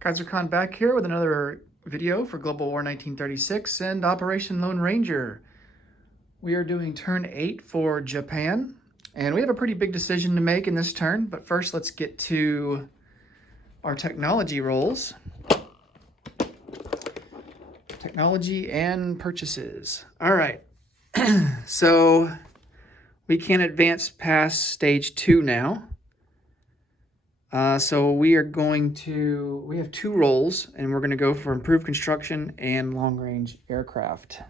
Kaiser Khan back here with another video for Global War 1936 and Operation Lone Ranger. We are doing turn 8 for Japan, and we have a pretty big decision to make in this turn, but first let's get to our technology rolls. Technology and purchases. All right, so we can advance past stage 2 now. So we have 2 rolls, and we're going to go for improved construction and long-range aircraft.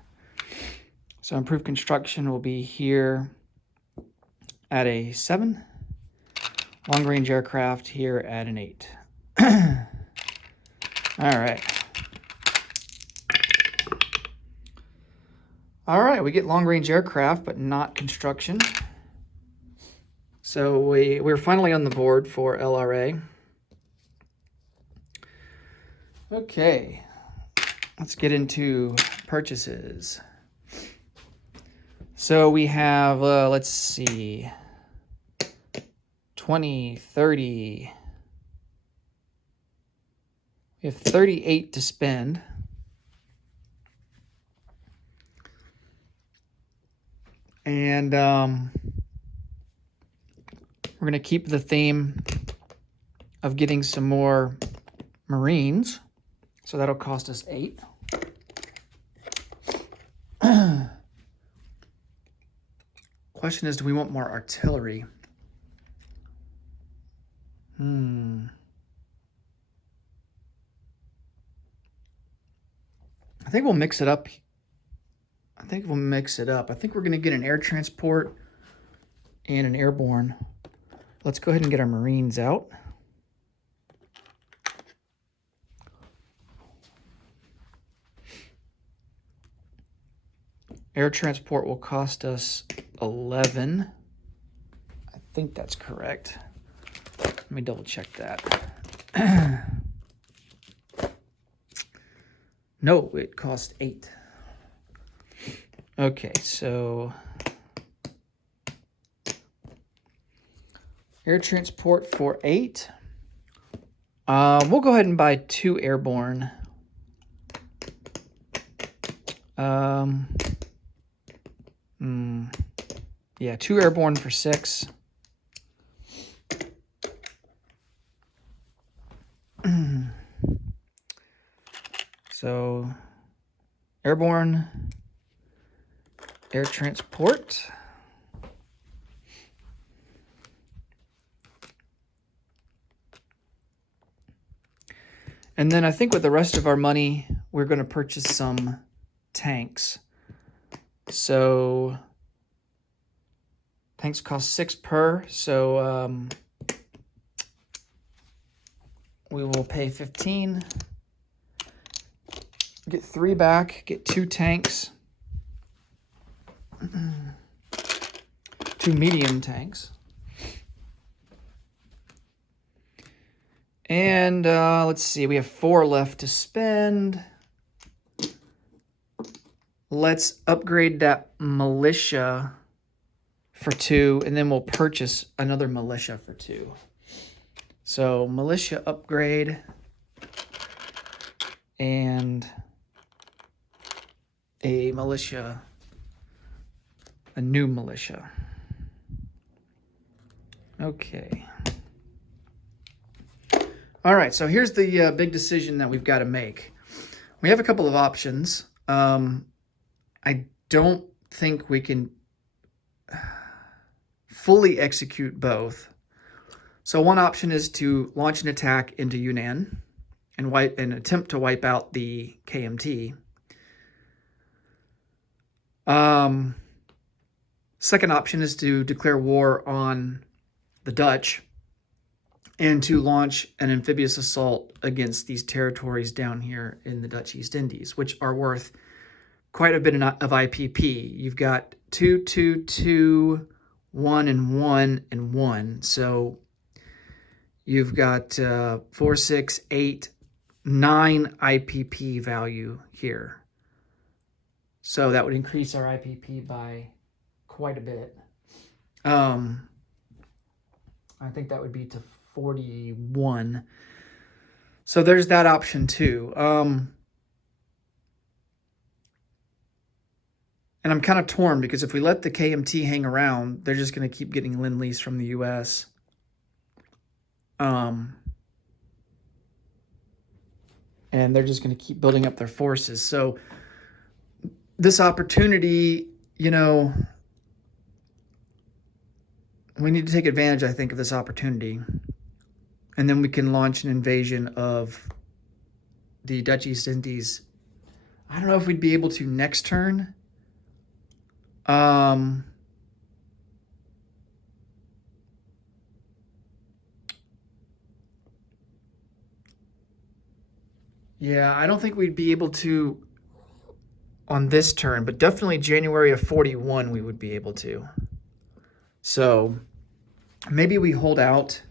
So improved construction will be here at a 7, long-range aircraft here at an 8. All right, we get long-range aircraft, but not construction. So we're finally on the board for LRA. Okay, let's get into purchases. So we have, let's see, 20, 30. We have 38 to spend. And we're going to keep the theme of getting some more Marines. So that'll cost us 8. Question is, do we want more artillery? I think we'll mix it up. I think we're going to get an air transport and an airborne. Let's go ahead and get our Marines out. Air transport will cost us 11. I think that's correct. Let me double check that. No, it cost 8. Okay, so air transport for 8. We'll go ahead and buy 2 airborne. Yeah, 2 airborne for 6. So airborne, air transport. And then I think with the rest of our money, we're going to purchase some tanks. So tanks cost 6 per, so we will pay 15. Get 3 back, get 2 tanks. 2 medium tanks. And let's see, we have 4 left to spend. Let's upgrade that militia for 2, and then we'll purchase another militia for 2. So militia upgrade and a new militia. Okay. All right, so here's the big decision that we've got to make. We have a couple of options. I don't think we can fully execute both. So one option is to launch an attack into Yunnan and attempt to wipe out the KMT. Second option is to declare war on the Dutch and to launch an amphibious assault against these territories down here in the Dutch East Indies, which are worth quite a bit of IPP. You've got 2, 2, 2, 1, and 1, and 1. So you've got 4, 6, 8, 9 IPP value here. So that would increase our IPP by quite a bit. I think that would be to 41. So there's that option too. And I'm kind of torn because if we let the KMT hang around, they're just going to keep getting lend-lease from the U.S. And they're just going to keep building up their forces. So this opportunity, you know, we need to take advantage, I think, of this opportunity. And then we can launch an invasion of the Dutch East Indies. I don't know if we'd be able to next turn. Yeah, I don't think we'd be able to on this turn, but definitely January of 41 we would be able to. So maybe we hold out.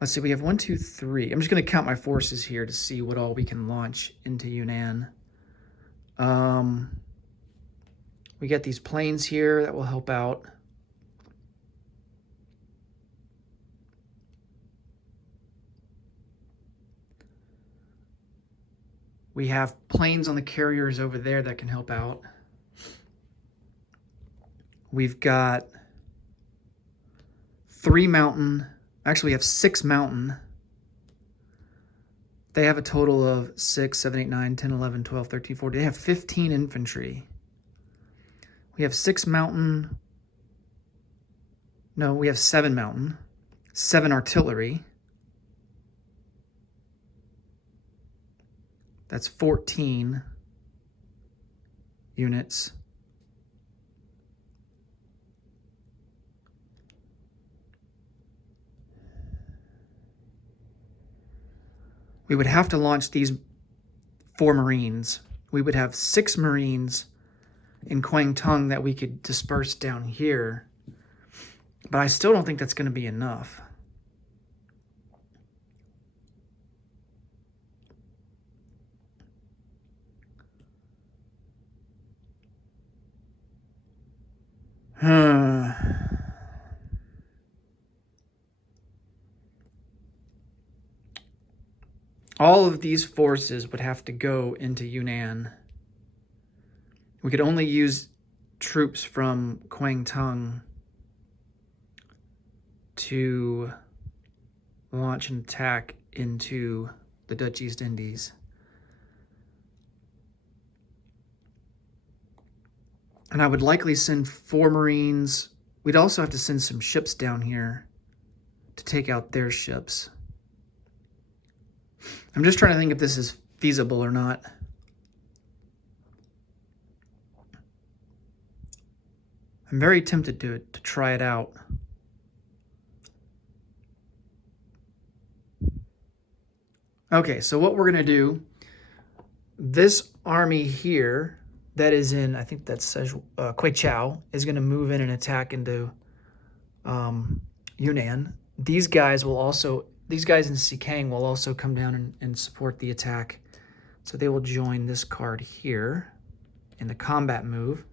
Let's see, we have 1, 2, 3. I'm just going to count my forces here to see what all we can launch into Yunnan. We get these planes here that will help out. We have planes on the carriers over there that can help out. We've got 3 mountain. Actually, we have 6 mountain. They have a total of 6, 7, 8, 9, 10, 11, 12, 13, 14. They have 15 infantry. We have 6 mountain. No, we have 7 mountain. 7 artillery. That's 14 units. We would have to launch these 4 Marines. We would have 6 Marines in Kwangtung that we could disperse down here. But I still don't think that's going to be enough. All of these forces would have to go into Yunnan. We could only use troops from Kwangtung to launch an attack into the Dutch East Indies. And I would likely send 4 Marines. We'd also have to send some ships down here to take out their ships. I'm just trying to think if this is feasible or not. I'm very tempted to try it out. Okay, so what we're going to do, this army here that is in, I think that's Quechao, is going to move in and attack into Yunnan. These guys in Sikang will also come down and support the attack. So they will join this card here in the combat move.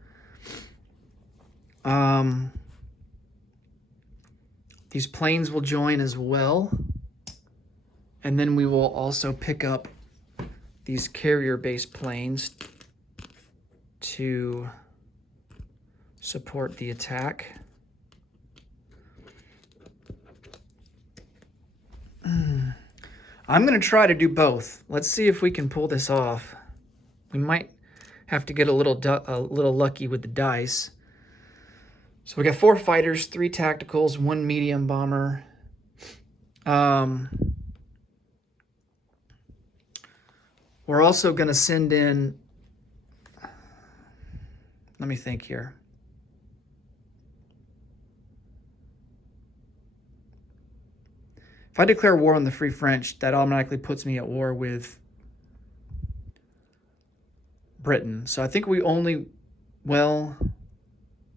These planes will join as well. And then we will also pick up these carrier-based planes to support the attack. I'm going to try to do both. Let's see if we can pull this off. We might have to get a little lucky with the dice. So we got 4 fighters, 3 tacticals, 1 medium bomber. We're also going to send in, let me think here. If I declare war on the Free French, that automatically puts me at war with Britain. So I think we only, well,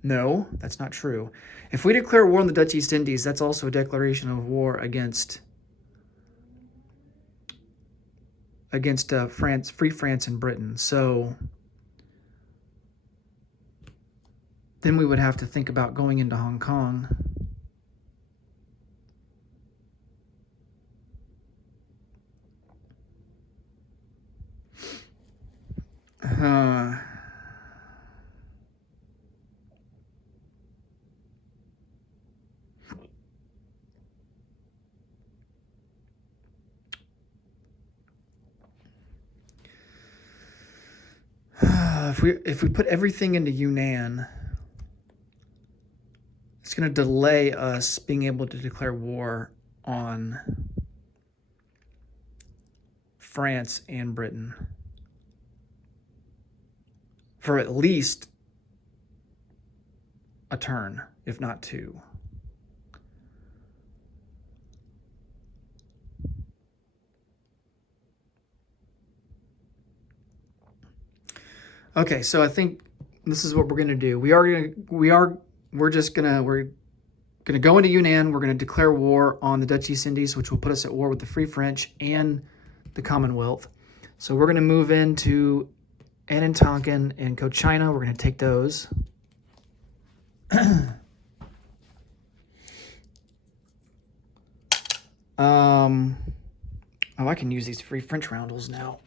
no, that's not true. If we declare war on the Dutch East Indies, that's also a declaration of war against France, Free France and Britain. So then we would have to think about going into Hong Kong. If we put everything into Yunnan, it's going to delay us being able to declare war on France and Britain for at least a turn, if not two. Okay, so I think this is what we're gonna do. We're gonna go into Yunnan. We're gonna declare war on the Dutch East Indies, which will put us at war with the Free French and the Commonwealth. So we're gonna move into Annan Tonkin and Cochinchina. We're gonna take those. Oh, I can use these free French roundels now.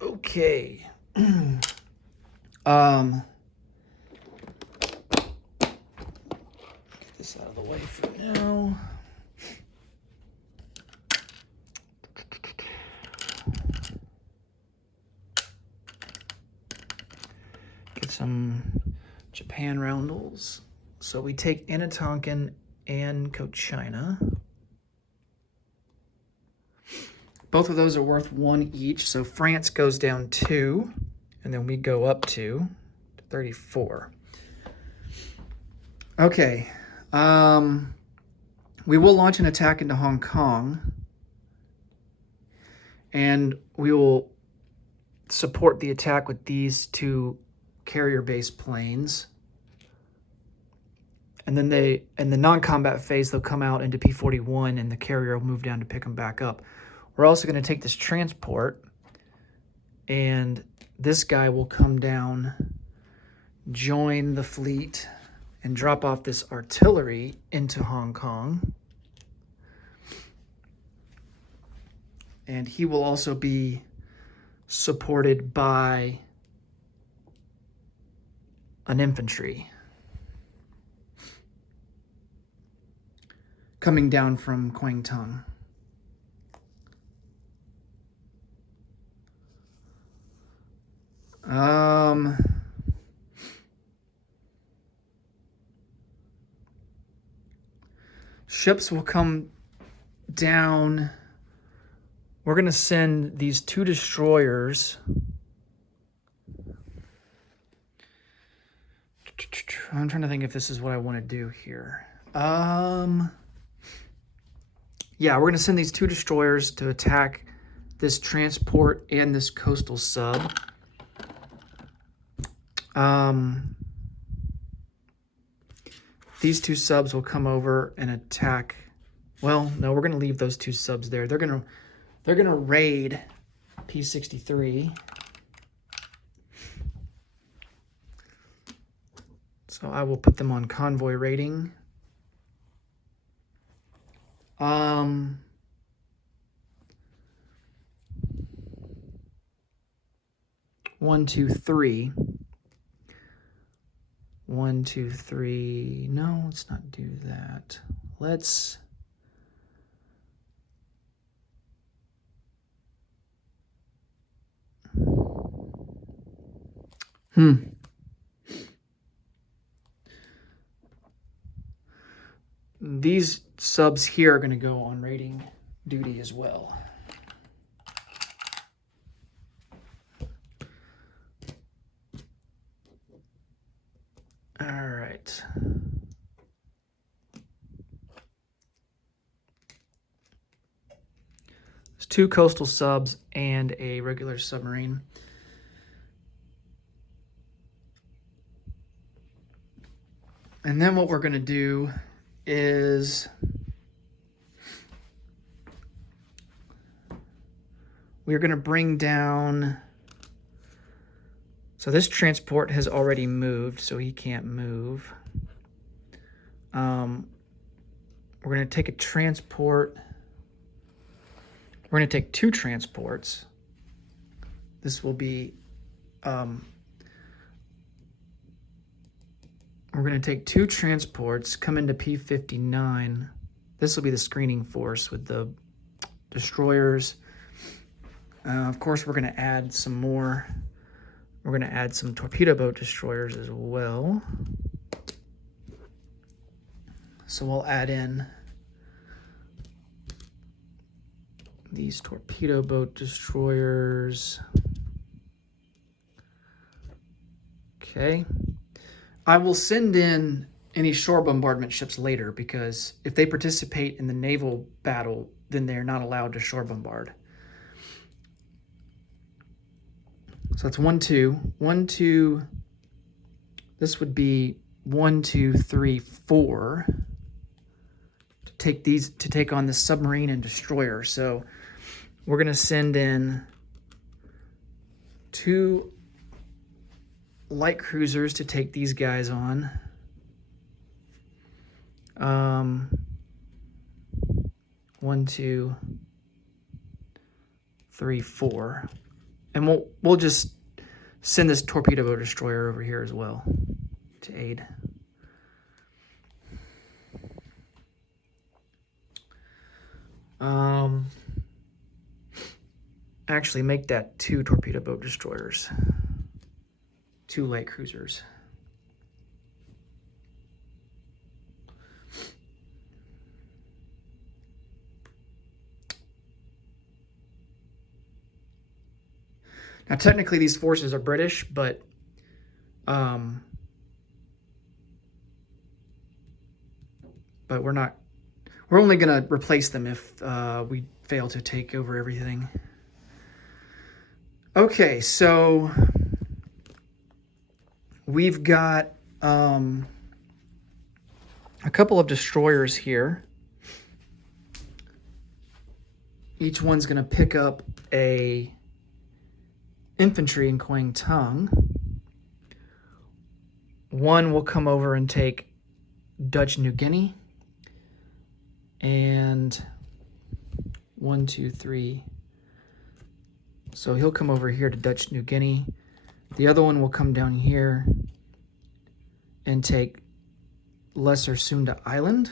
Okay. Get this out of the way for now. Get some Japan roundels. So we take Annan Tonkin and Cochinchina. Both of those are worth 1 each, so France goes down 2, and then we go up to 34. Okay, we will launch an attack into Hong Kong, and we will support the attack with these 2 carrier-based planes. And then in the non-combat phase, they'll come out into P-41, and the carrier will move down to pick them back up. We're also going to take this transport, and this guy will come down, join the fleet, and drop off this artillery into Hong Kong. And he will also be supported by an infantry coming down from Kwangtung. Ships will come down. We're going to send these 2 destroyers. I'm trying to think if this is what I want to do here. Yeah, we're going to send these 2 destroyers to attack this transport and this coastal sub. These 2 subs will come over and attack. Well, no, we're going to leave those 2 subs there. They're going to raid P-63. So I will put them on convoy raiding. 1, 2, 3. 1, 2, 3. No, let's not do that. Let's... These subs here are going to go on raiding duty as well. All right. There's 2 coastal subs and a regular submarine. And then what we're going to do is we're going to bring down... So this transport has already moved, so he can't move. We're going to take a transport. We're going to take 2 transports. This will be... we're going to take 2 transports, come into P-59. This will be the screening force with the destroyers. Of course, we're going to add some more. We're going to add some torpedo boat destroyers as well. So we'll add in these torpedo boat destroyers. Okay. I will send in any shore bombardment ships later, because if they participate in the naval battle, then they're not allowed to shore bombard. So that's 1, 2. 1, 2. This would be 1, 2, 3, 4. To take on the submarine and destroyer. So we're going to send in 2 light cruisers to take these guys on. 1, 2, 3, 4. And we'll just send this torpedo boat destroyer over here as well to aid. Actually make that 2 torpedo boat destroyers, 2 light cruisers. Now, technically, these forces are British, but we're not. We're only going to replace them if we fail to take over everything. Okay, so we've got a couple of destroyers here. Each one's going to pick up a infantry in Quang Tung. One will come over and take Dutch New Guinea. And 1, 2, 3. So he'll come over here to Dutch New Guinea. The other one will come down here and take Lesser Sunda Island.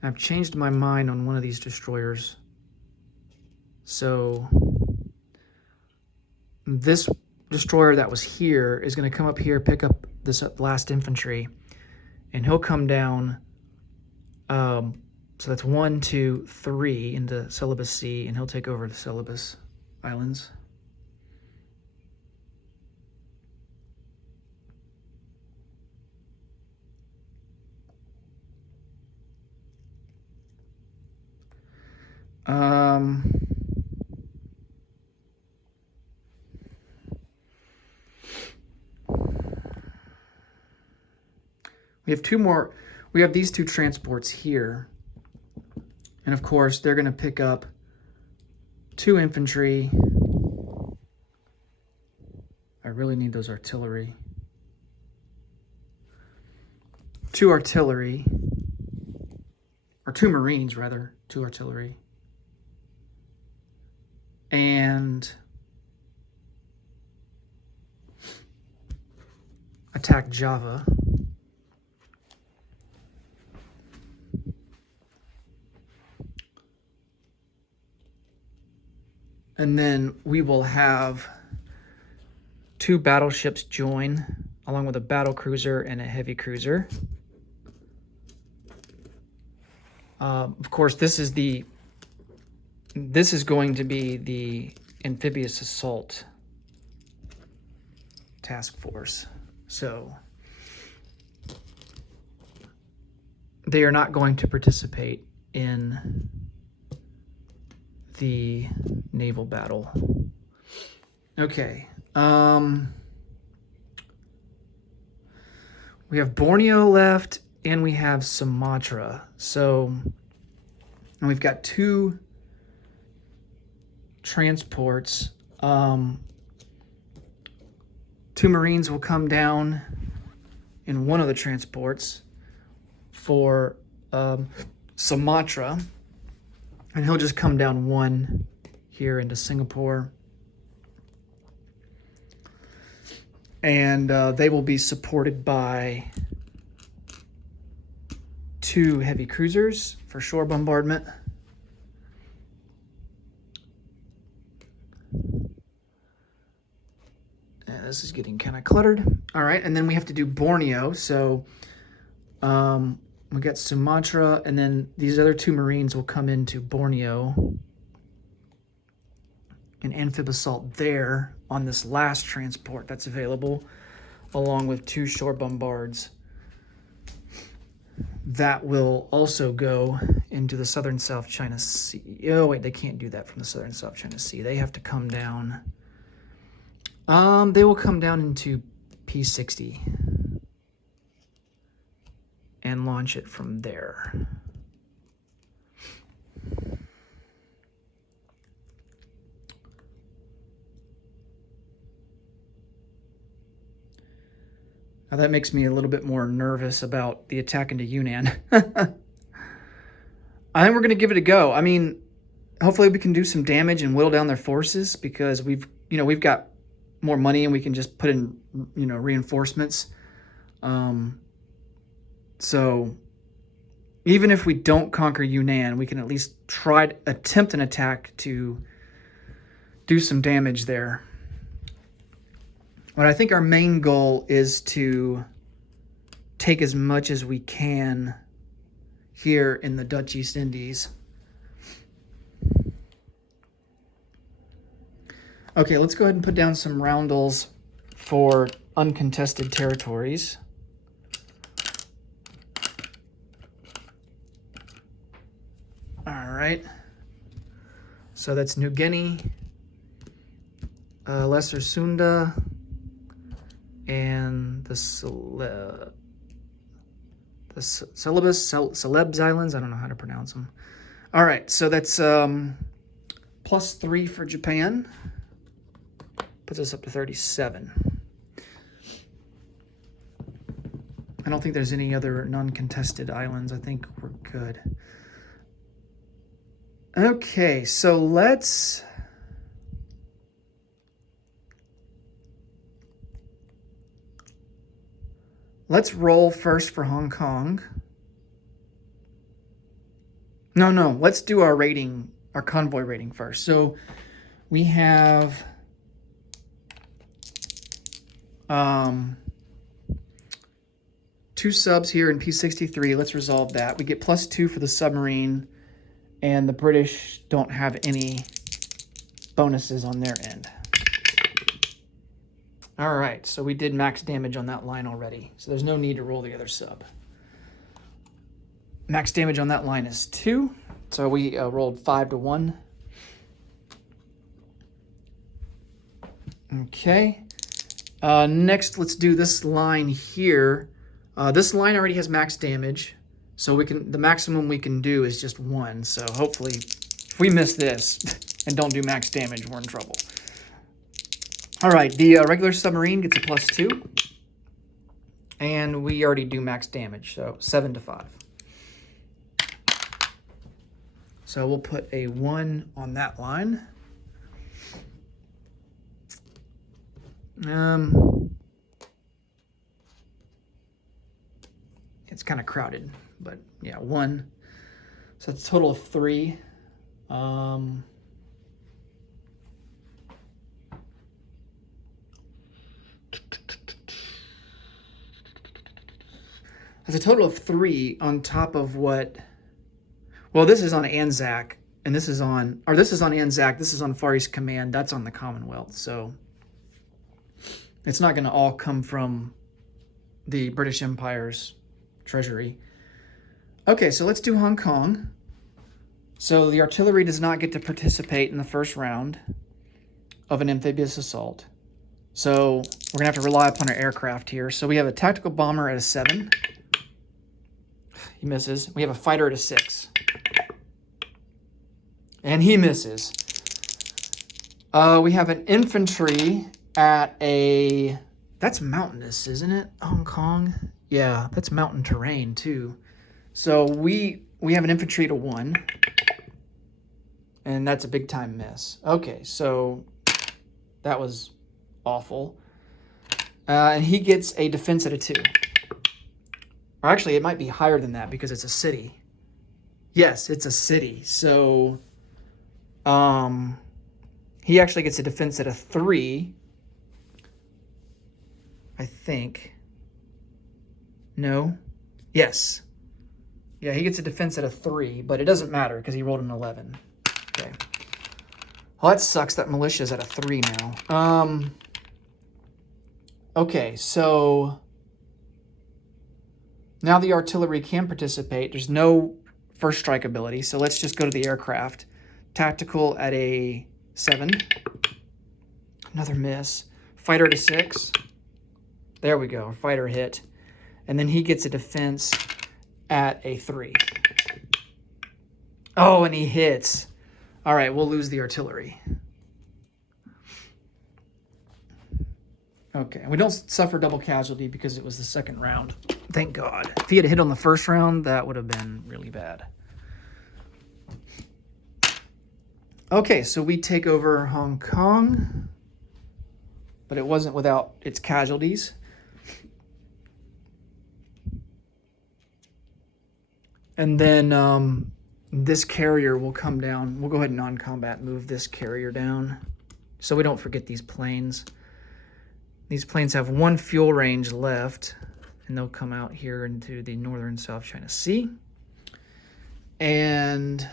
I've changed my mind on one of these destroyers. So this destroyer that was here is going to come up here, pick up this last infantry, and he'll come down. So that's 1, 2, 3 into Celebes Sea, and he'll take over the Celebes Islands. We have 2 more. We have these 2 transports here. And of course, they're going to pick up 2 infantry. I really need those artillery. 2 artillery. Or 2 Marines, rather. 2 artillery. And attack Java. And then we will have 2 battleships join, along with a battle cruiser and a heavy cruiser. Of course, this is going to be the amphibious assault task force. So they are not going to participate in the naval battle. Okay. We have Borneo left, and we have Sumatra. So, and we've got 2 transports. 2 Marines will come down in one of the transports for Sumatra, and he'll just come down 1 here into Singapore. And they will be supported by 2 heavy cruisers for shore bombardment. And this is getting kind of cluttered. All right, and then we have to do Borneo. So we got Sumatra, and then these other 2 Marines will come into Borneo and amphib assault there on this last transport that's available, along with 2 shore bombards that will also go into the southern South China Sea. Oh wait, they can't do that from the southern South China Sea. They have to come down. They will come down into P60 and launch it from there. Now that makes me a little bit more nervous about the attack into Yunnan. I think we're going to give it a go. I mean, hopefully we can do some damage and whittle down their forces, because we've got more money and we can just put in, reinforcements. So even if we don't conquer Yunnan, we can at least attempt an attack to do some damage there. But I think our main goal is to take as much as we can here in the Dutch East Indies. Okay, let's go ahead and put down some roundels for uncontested territories. All right. So that's New Guinea, Lesser Sunda, and the Celebes Islands. I don't know how to pronounce them. All right, so that's +3 for Japan. Puts us up to 37. I don't think there's any other non-contested islands. I think we're good. Okay, so let's roll first for Hong Kong. No, let's do our rating, our convoy rating first. So we have 2 subs here in P63. Let's resolve that. We get +2 for the submarine, and the British don't have any bonuses on their end. All right, so we did max damage on that line already, so there's no need to roll the other sub. Max damage on that line is 2, so we rolled 5 to 1. Okay. Next, let's do this line here. This line already has max damage, so the maximum we can do is just 1. So hopefully, if we miss this and don't do max damage, we're in trouble. All right, the regular submarine gets a +2, and we already do max damage, so 7 to 5. So we'll put a 1 on that line. It's kind of crowded, but yeah, 1. So it's a total of 3. That's a total of 3 on top of what... Well, this is on Anzac, and this is on Anzac, this is on Far East Command, that's on the Commonwealth, so it's not going to all come from the British Empire's treasury. Okay, so let's do Hong Kong. So the artillery does not get to participate in the first round of an amphibious assault. So we're going to have to rely upon our aircraft here. So we have a tactical bomber at a 7. He misses. We have a fighter at a 6. And he misses. We have an infantry at a... That's mountainous, isn't it? Hong Kong? Yeah, that's mountain terrain too. So we have an infantry at a 1. And that's a big time miss. Okay, so that was awful. And he gets a defense at a 2. Or actually, it might be higher than that because it's a city. Yes, it's a city. So he actually gets a defense at a 3. I think. No? Yes. Yeah, he gets a defense at a 3, but it doesn't matter because he rolled an 11. Okay. Well, that sucks that militia's at a 3 now. Okay, so now the artillery can participate. There's no first strike ability, so let's just go to the aircraft. Tactical at a 7. Another miss. Fighter at a 6. There we go. Fighter hit. And then he gets a defense at a 3. Oh, and he hits. All right, we'll lose the artillery. Okay, we don't suffer double casualty because it was the second round. Thank God. If he had hit on the first round, that would have been really bad. Okay, so we take over Hong Kong, but it wasn't without its casualties. And then this carrier will come down. We'll go ahead and non-combat move this carrier down so we don't forget these planes. These planes have 1 fuel range left, and they'll come out here into the northern South China Sea. And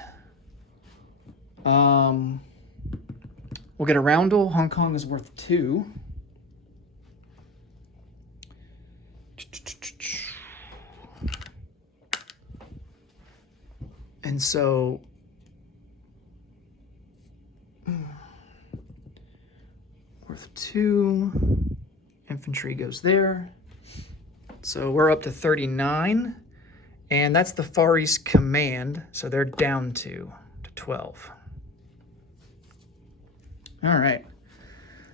we'll get a roundel. Hong Kong is worth 2. And so worth 2. Infantry goes there. So we're up to 39. And that's the Far East Command. So they're down to 12. All right.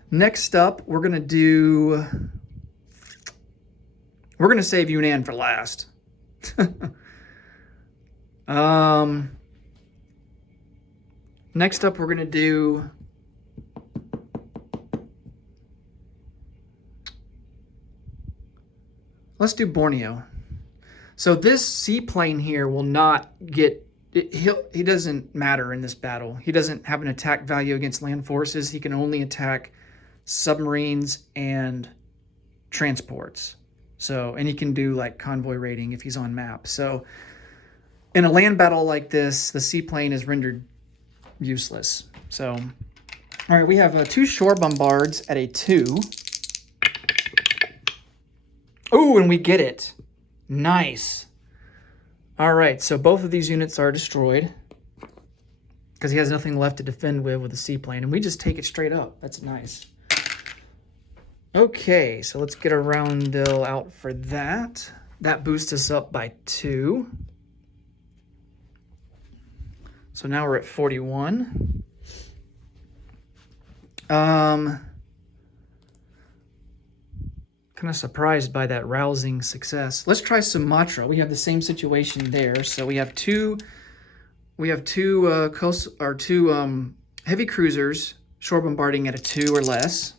Next up, we're going to save Yunnan for last. Next up, we're going to do let's do Borneo. So this seaplane here will not get he doesn't matter in this battle. He doesn't have an attack value against land forces. He can only attack submarines and transports. So, and he can do like convoy raiding if he's on map. So in a land battle like this, the seaplane is rendered useless. So, all right, we have 2 shore bombards at a 2. Oh, and we get it. Nice. All right, so both of these units are destroyed because he has nothing left to defend with the seaplane, and we just take it straight up. That's nice. Okay, so let's get a roundel out for that. That boosts us up by 2. So now we're at 41. Kind of surprised by that rousing success. Let's try Sumatra. We have the same situation there. So we have two heavy cruisers shore bombarding at a 2 or less.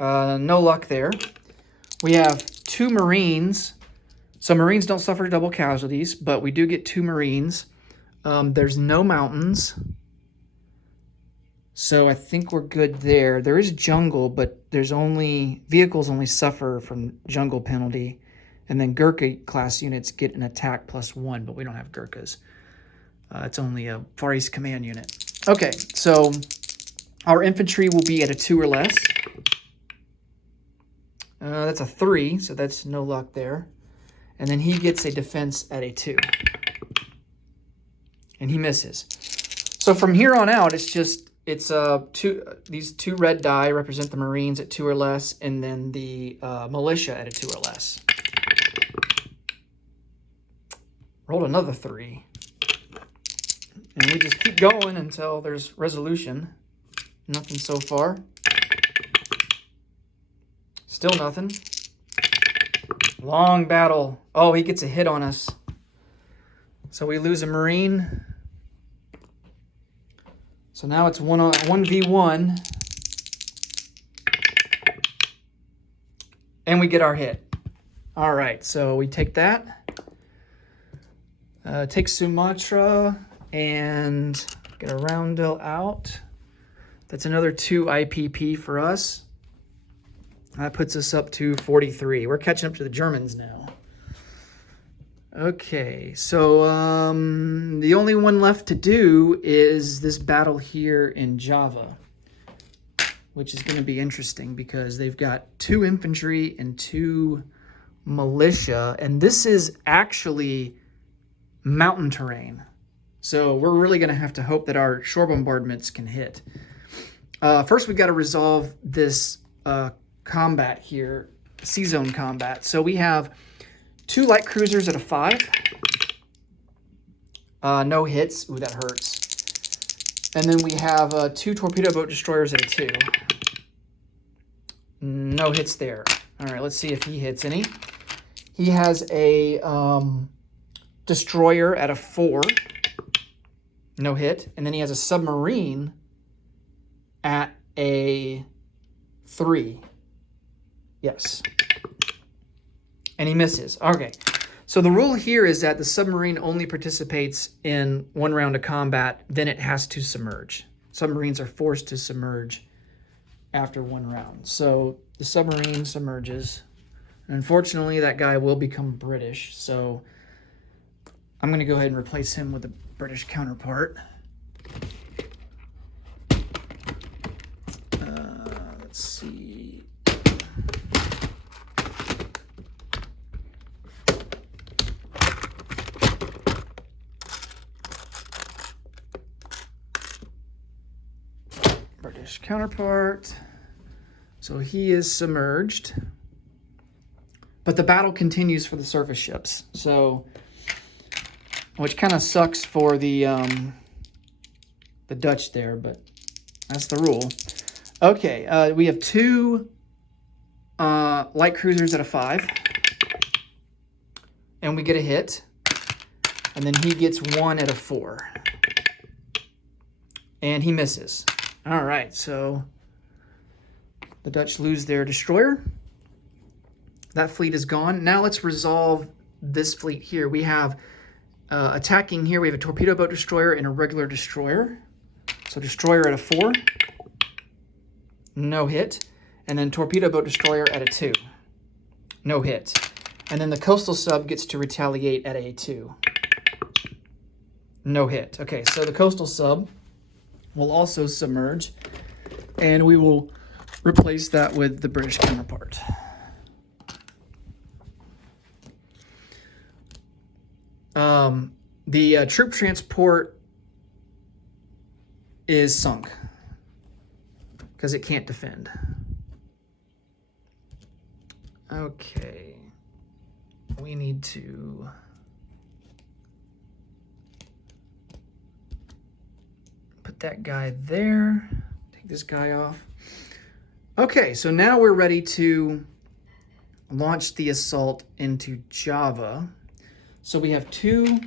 No luck there. We have 2 Marines. So Marines don't suffer double casualties, but we do get 2 Marines. There's no mountains. So I think we're good there. There is jungle, but vehicles only suffer from jungle penalty. And then Gurkha class units get an attack +1, but we don't have Gurkhas. It's only a Far East Command unit. Okay, so our infantry will be at a 2 or less. That's a 3, so that's no luck there. And then he gets a defense at a 2. And he misses. So from here on out, it's these two red die represent the Marines at 2 or less, and then the militia at a 2 or less. Rolled another 3. And we just keep going until there's resolution. Nothing so far. Still nothing. Long battle. Oh, he gets a hit on us. So we lose a Marine. So now it's 1v1. And we get our hit. All right, so we take that. Take Sumatra and get a roundel out. That's another 2 IPP for us. That puts us up to 43. We're catching up to the Germans now. Okay, so the only one left to do is this battle here in Java, which is going to be interesting because they've got 2 infantry and 2 militia, and this is actually mountain terrain. So we're really going to have to hope that our shore bombardments can hit. First, we've got to resolve this combat here, sea zone combat. So we have 2 light cruisers at a 5. No hits. Ooh, that hurts. And then we have 2 torpedo boat destroyers at a 2. No hits there. All right, let's see if he hits any. He has a destroyer at a 4. No hit. And then he has a submarine at a 3. Yes. And he misses. Okay. So the rule here is that the submarine only participates in 1 round of combat, then it has to submerge. Submarines are forced to submerge after 1 round. So the submarine submerges. And unfortunately, that guy will become British. So I'm going to go ahead and replace him with a British counterpart. Let's see. British counterpart. So he is submerged. But the battle continues for the surface ships. So, which kind of sucks for the Dutch there, but that's the rule. Okay, we have 2 light cruisers at a 5. And we get a hit. And then he gets 1 at a 4. And he misses. All right, so the Dutch lose their destroyer. That fleet is gone. Now let's resolve this fleet here. We have attacking here. We have a torpedo boat destroyer and a regular destroyer. So destroyer at a 4. No hit. And then torpedo boat destroyer at a 2. No hit. And then the coastal sub gets to retaliate at a 2. No hit. Okay, so the coastal sub will also submerge, and we will replace that with the British counterpart. The troop transport is sunk because it can't defend. Okay, we need to put that guy there. Take this guy off. Okay, so now we're ready to launch the assault into Java. So we have 2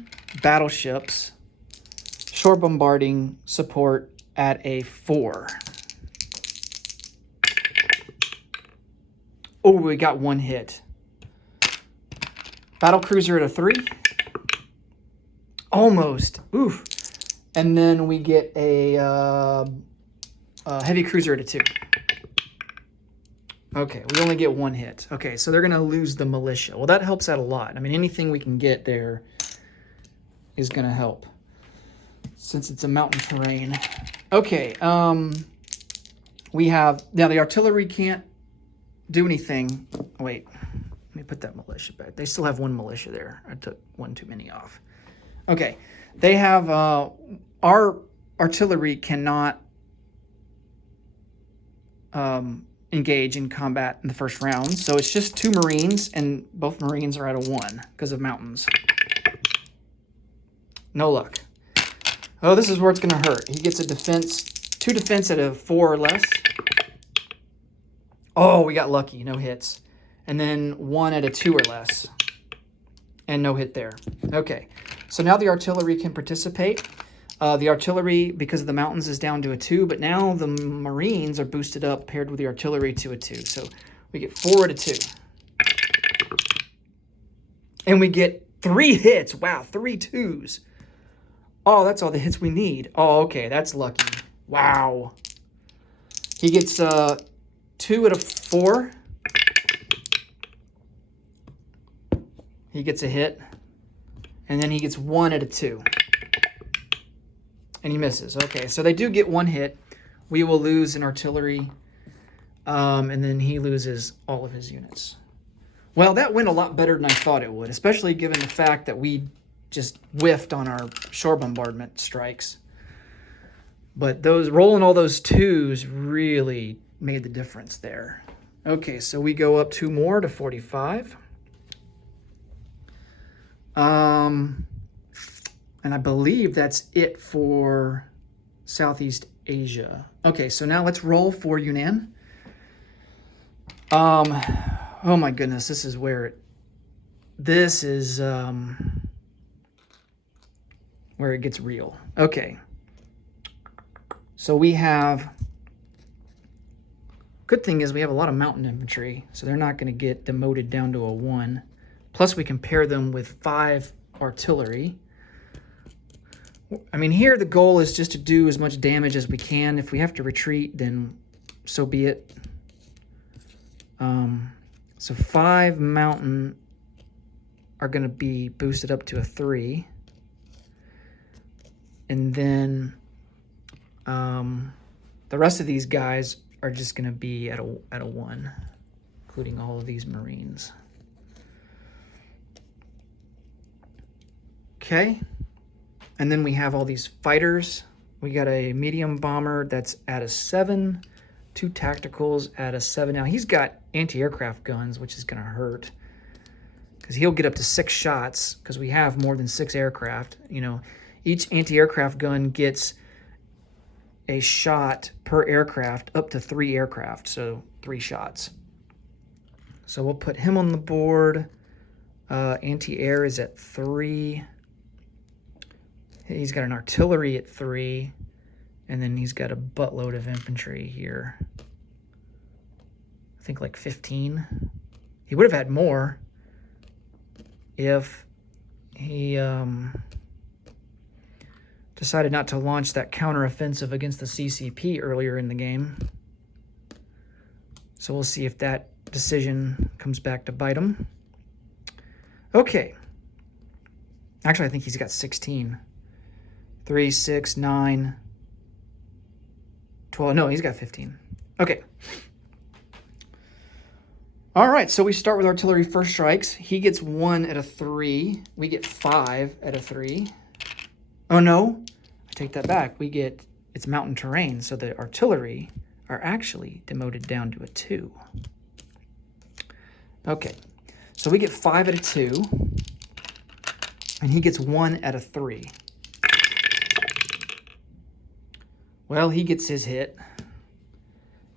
battleships, shore bombarding support at a 4. Oh, we got 1 hit. Battle cruiser at a 3. Almost. Oof. And then we get a heavy cruiser at a 2. Okay, we only get 1 hit. Okay, so they're going to lose the militia. Well, that helps out a lot. I mean, anything we can get there is going to help since it's a mountain terrain. Okay, we have... Now, the artillery can't do anything. Wait, let me put that militia back. They still have 1 militia there. I took 1 too many off. Okay, they have our artillery cannot engage in combat in the first round, so it's just 2 Marines, and both Marines are at a 1 because of mountains. No luck. Oh, this is where it's going to hurt. He gets a defense, 2 defense at a 4 or less. Oh, we got lucky, no hits. And then 1 at a 2 or less. And no hit there. Okay, so now the artillery can participate. The artillery, because of the mountains, is down to a 2, but now the Marines are boosted up paired with the artillery to a 2. So we get 4 at a 2. And we get 3 hits. Wow, 3 2s. Oh, that's all the hits we need. Oh, okay, that's lucky. Wow. He gets 2 at a 4. He gets a hit. And then he gets 1 at a 2. And he misses. Okay, so they do get 1 hit. We will lose an artillery. And then he loses all of his units. Well, that went a lot better than I thought it would, especially given the fact that we just whiffed on our shore bombardment strikes. But those rolling all those 2s really made the difference there. Okay, so we go up 2 more to 45. And I believe that's it for Southeast Asia. Okay, so now let's roll for Yunnan. Oh my goodness, this is where it gets real. Okay. So we have, good thing is we have a lot of mountain infantry, so they're not going to get demoted down to a 1. Plus we can pair them with 5 artillery. I mean, here the goal is just to do as much damage as we can. If we have to retreat, then so be it. So 5 mountain are going to be boosted up to a 3. And then the rest of these guys are just going to be at a 1, including all of these Marines. Okay. And then we have all these fighters. We got a medium bomber that's at a 7, 2 tacticals at a 7. Now he's got anti-aircraft guns, which is going to hurt because he'll get up to 6 shots because we have more than 6 aircraft. You know, each anti-aircraft gun gets a shot per aircraft up to 3 aircraft, so 3 shots. So we'll put him on the board. Anti-air is at 3. He's got an artillery at 3, and then he's got a buttload of infantry here. I think like 15. He would have had more if he decided not to launch that counteroffensive against the CCP earlier in the game. So we'll see if that decision comes back to bite him. Okay. Actually, I think he's got 16. 3, 6, 9, 12. No, he's got 15. Okay. All right, so we start with artillery first strikes. He gets 1 at a 3. We get 5 at a 3. Oh, no. I take that back. It's mountain terrain, so the artillery are actually demoted down to a 2. Okay, so we get 5 at a 2, and he gets 1 at a 3. Well, he gets his hit,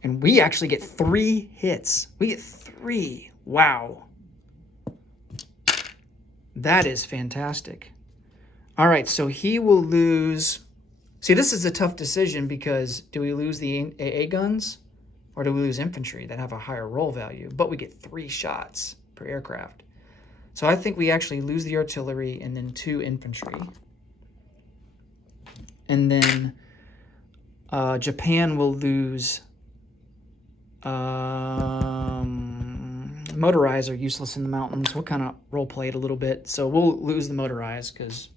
and we actually get 3 hits. We get 3. Wow. That is fantastic. All right, so he will lose. See, this is a tough decision because do we lose the AA guns or do we lose infantry that have a higher roll value? But we get 3 shots per aircraft. So I think we actually lose the artillery and then 2 infantry. And then Japan will lose motorized are useless in the mountains. We'll kind of role play it a little bit. So we'll lose the motorized because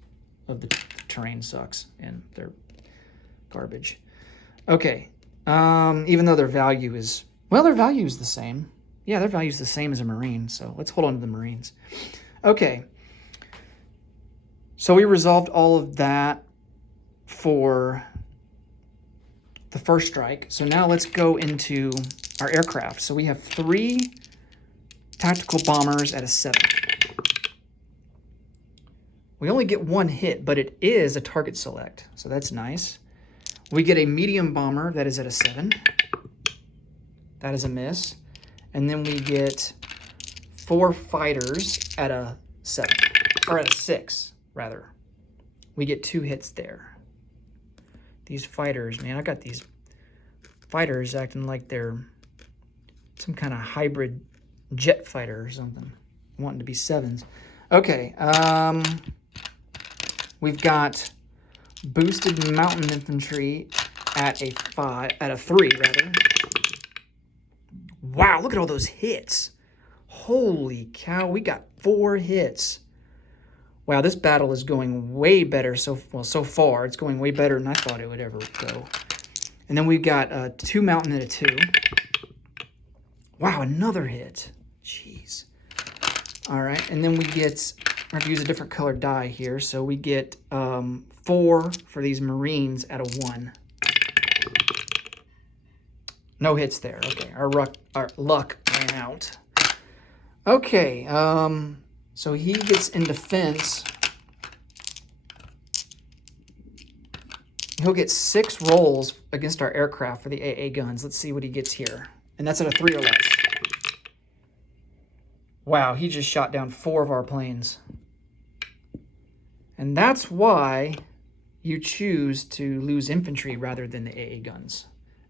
of the terrain sucks and they're garbage. Okay. Even though their value is, well, their value is the same. Yeah, their value is the same as a Marine. So let's hold on to the Marines. Okay. So we resolved all of that for the first strike. So now let's go into our aircraft. So we have 3 tactical bombers at a 7. We only get 1 hit, but it is a target select, so that's nice. We get a medium bomber that is at a 7. That is a miss. And then we get 4 fighters at a 7, or at a 6, rather. We get 2 hits there. These fighters, man, I got these fighters acting like they're some kind of hybrid jet fighter or something, wanting to be 7s. Okay, we've got boosted mountain infantry at a 3 rather. Wow, look at all those hits. Holy cow, we got 4 hits. Wow, this battle is going way better so far. It's going way better than I thought it would ever go. And then we've got 2 mountain at a 2. Wow, another hit. Jeez. All right, and then we get, I have to use a different colored die here, so we get 4 for these Marines at a 1. No hits there. Okay, our luck ran out. Okay, so he gets in defense. He'll get 6 rolls against our aircraft for the AA guns. Let's see what he gets here. And that's at a 3 or less. Wow, he just shot down 4 of our planes. And that's why you choose to lose infantry rather than the AA guns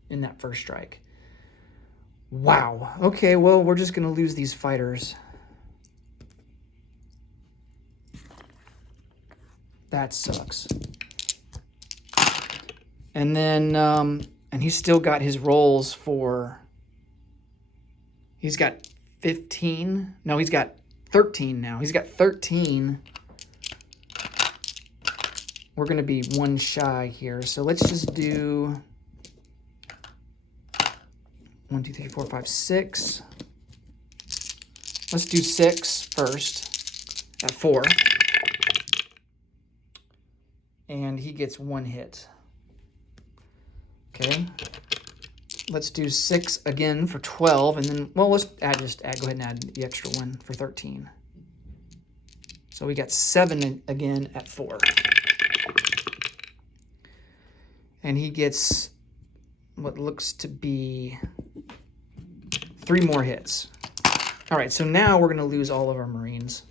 in that first strike. Wow. Okay, well, we're just going to lose these fighters. That sucks. And then, and he's still got his rolls for, he's got 15. No, he's got 13 now. He's got 13. We're going to be 1 shy here. So let's just do 1, 2, 3, 4, 5, 6. Let's do 6 first at 4. And he gets 1 hit. Okay. Let's do 6 again for 12. And then, well, let's go ahead and add the extra 1 for 13. So we got 7 again at 4. And he gets what looks to be 3 more hits. All right, so now we're going to lose all of our Marines.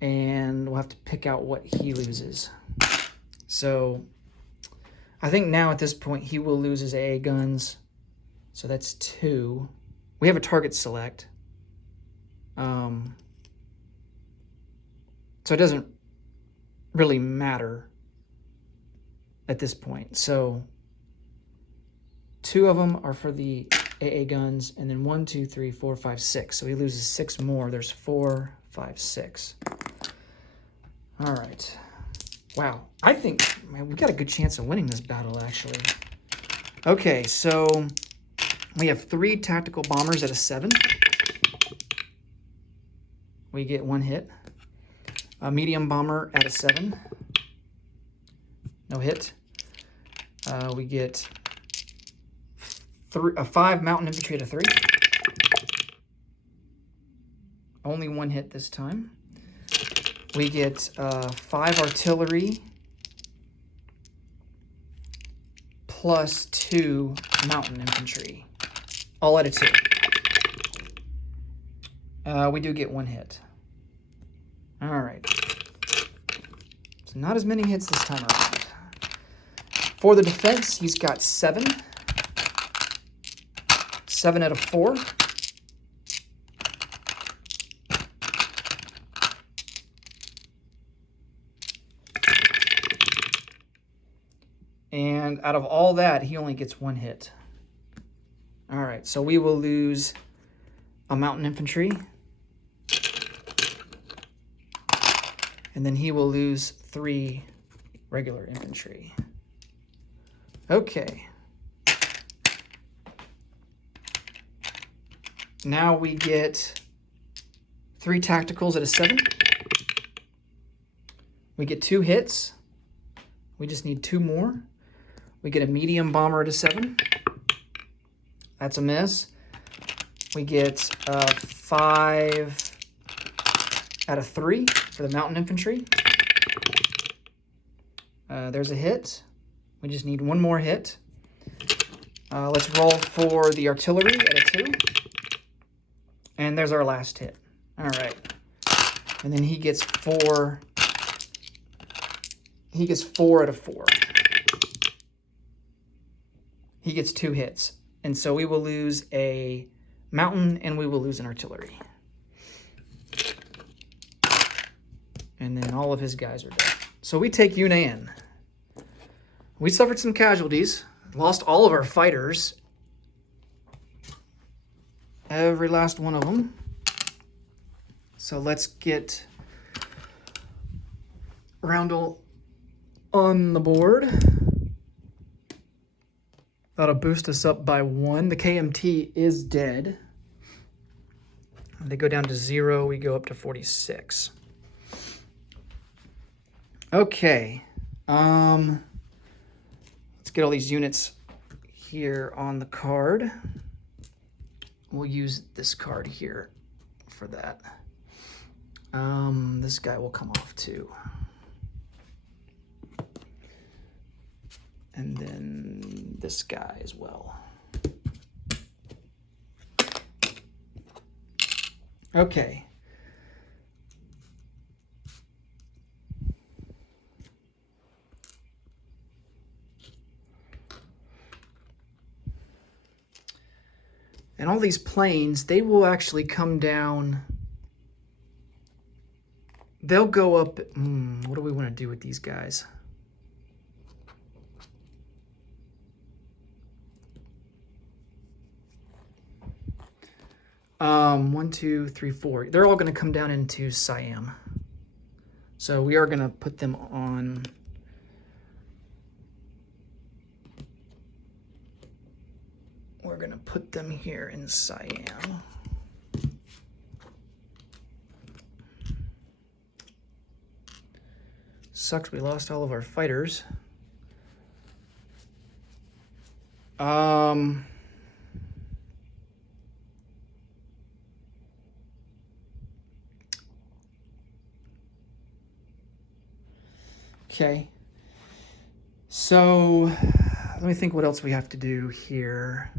And we'll have to pick out what he loses. So I think now at this point he will lose his AA guns. So that's 2. We have a target select. So it doesn't really matter at this point. So 2 of them are for the AA guns, and then 1, 2, 3, 4, 5, 6. So he loses 6 more. There's 4, 5, 6. All right. Wow. I think, man, we got a good chance of winning this battle, actually. Okay, so we have 3 tactical bombers at a 7. We get 1 hit. A medium bomber at a 7. No hit. We get 5 mountain infantry at a 3. Only 1 hit this time. We get 5 artillery plus 2 mountain infantry, all at a 2. We do get 1 hit. All right. So not as many hits this time around. For the defense, he's got 7. 7 out of 4. And out of all that, he only gets 1 hit. All right, so we will lose a mountain infantry. And then he will lose 3 regular infantry. Okay. Now we get 3 tacticals at a 7. We get 2 hits. We just need 2 more. We get a medium bomber at a 7. That's a miss. We get 5 out of 3 for the mountain infantry. There's a hit. We just need 1 more hit. Let's roll for the artillery at a 2. And there's our last hit. All right. And then he gets 4. He gets 4 out of 4. He gets 2 hits. And so we will lose a mountain and we will lose an artillery. And then all of his guys are dead. So we take Yunnan. We suffered some casualties. Lost all of our fighters. Every last one of them. So let's get Roundel on the board. That'll boost us up by 1. The KMT is dead. They go down to 0. We go up to 46. Okay. Let's get all these units here on the card. We'll use this card here for that. This guy will come off too. And then this guy as well. Okay. And all these planes, they will actually come down. They'll go up. What do we want to do with these guys? 1, 2, 3, 4. They're all going to come down into Siam. So we are going to put them on. We're going to put them here in Siam. Sucks we lost all of our fighters. Okay. So let me think what else we have to do here.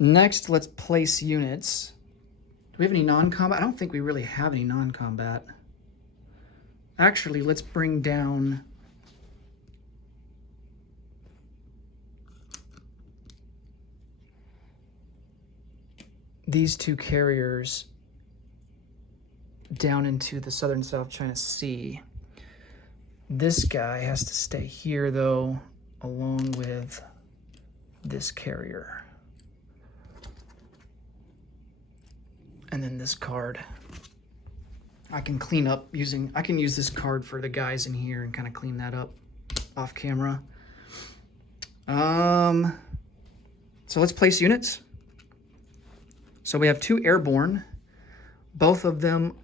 Next, let's place units. Do we have any non-combat? I don't think we really have any non-combat. Actually, let's bring down these 2 carriers down into the southern South China Sea. This guy has to stay here, though, along with this carrier. And then this card. I can clean up using, I can use this card for the guys in here and kind of clean that up off camera. So let's place units. So we have 2 airborne. Both of them,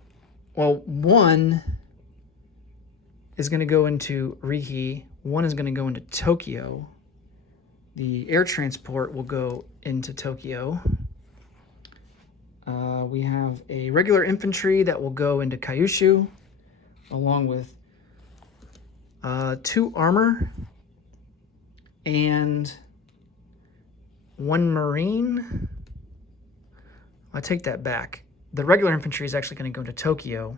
well, one is going to go into Rihi. One is going to go into Tokyo. The air transport will go into Tokyo. We have a regular infantry that will go into Kyushu, along with 2 armor and 1 marine. I take that back. The regular infantry is actually going to go into Tokyo,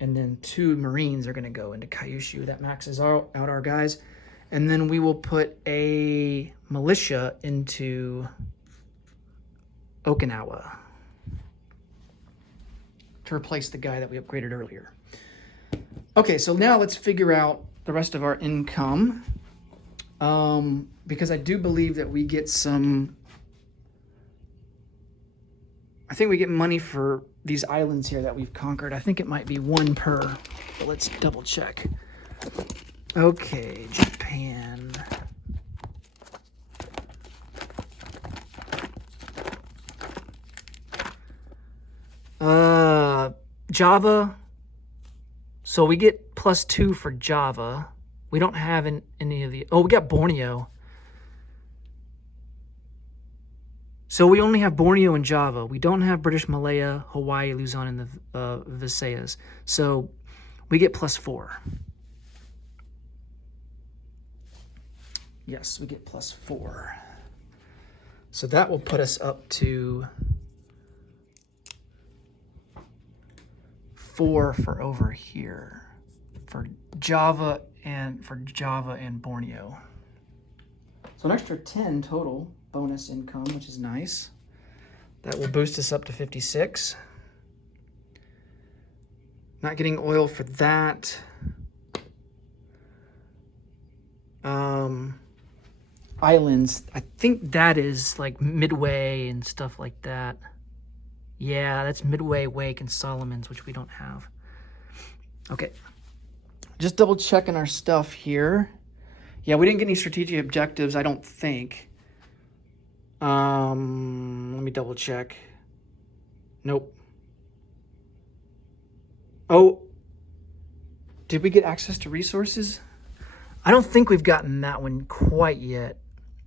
and then 2 marines are going to go into Kyushu. That maxes out our guys. And then we will put a militia into Okinawa to replace the guy that we upgraded earlier. Okay, so now let's figure out the rest of our income, because I do believe that we get some, I think we get money for these islands here that we've conquered. I think it might be 1 per, but let's double check. Okay, Japan. Java, so we get +2 for Java. We don't have any of the... Oh, we got Borneo. So we only have Borneo and Java. We don't have British Malaya, Hawaii, Luzon, and the Visayas. So we get +4. Yes, we get +4. So that will put us up to 4 for over here for Java and Borneo. So an extra 10 total bonus income, which is nice. That will boost us up to 56. Not getting oil for that. Islands, I think that is like Midway and stuff like that. Yeah, that's Midway, Wake, and Solomons, which we don't have. Okay. Just double checking our stuff here. Yeah, we didn't get any strategic objectives, I don't think. Let me double check. Nope. Oh, did we get access to resources? I don't think we've gotten that one quite yet.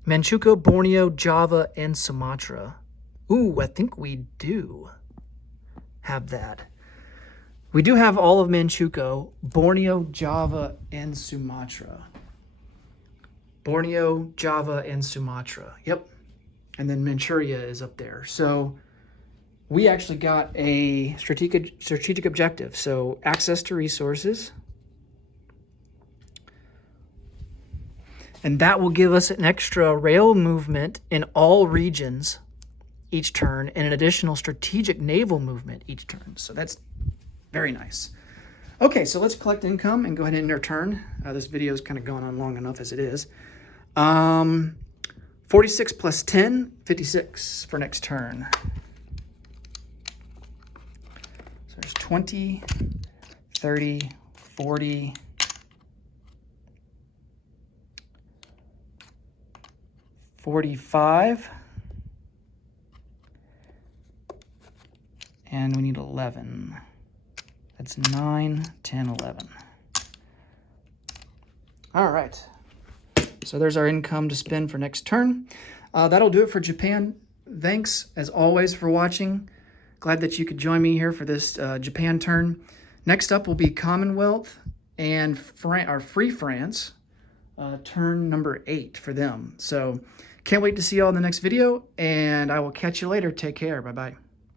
Manchukuo, Borneo, Java, and Sumatra. Ooh, I think we do have that. We do have all of Manchukuo, Borneo, Java, and Sumatra. Borneo, Java, and Sumatra. Yep. And then Manchuria is up there. So we actually got a strategic objective. So access to resources. And that will give us an extra rail movement in all regions each turn and an additional strategic naval movement each turn. So that's very nice. Okay, so let's collect income and go ahead and end our turn. This video is kind of going on long enough as it is. 46 plus 10, 56 for next turn. So there's 20, 30, 40, 45, and we need 11. That's 9, 10, 11. All right. So there's our income to spend for next turn. That'll do it for Japan. Thanks, as always, for watching. Glad that you could join me here for this Japan turn. Next up will be Commonwealth and Free France, turn number 8 for them. So can't wait to see you all in the next video, and I will catch you later. Take care. Bye-bye.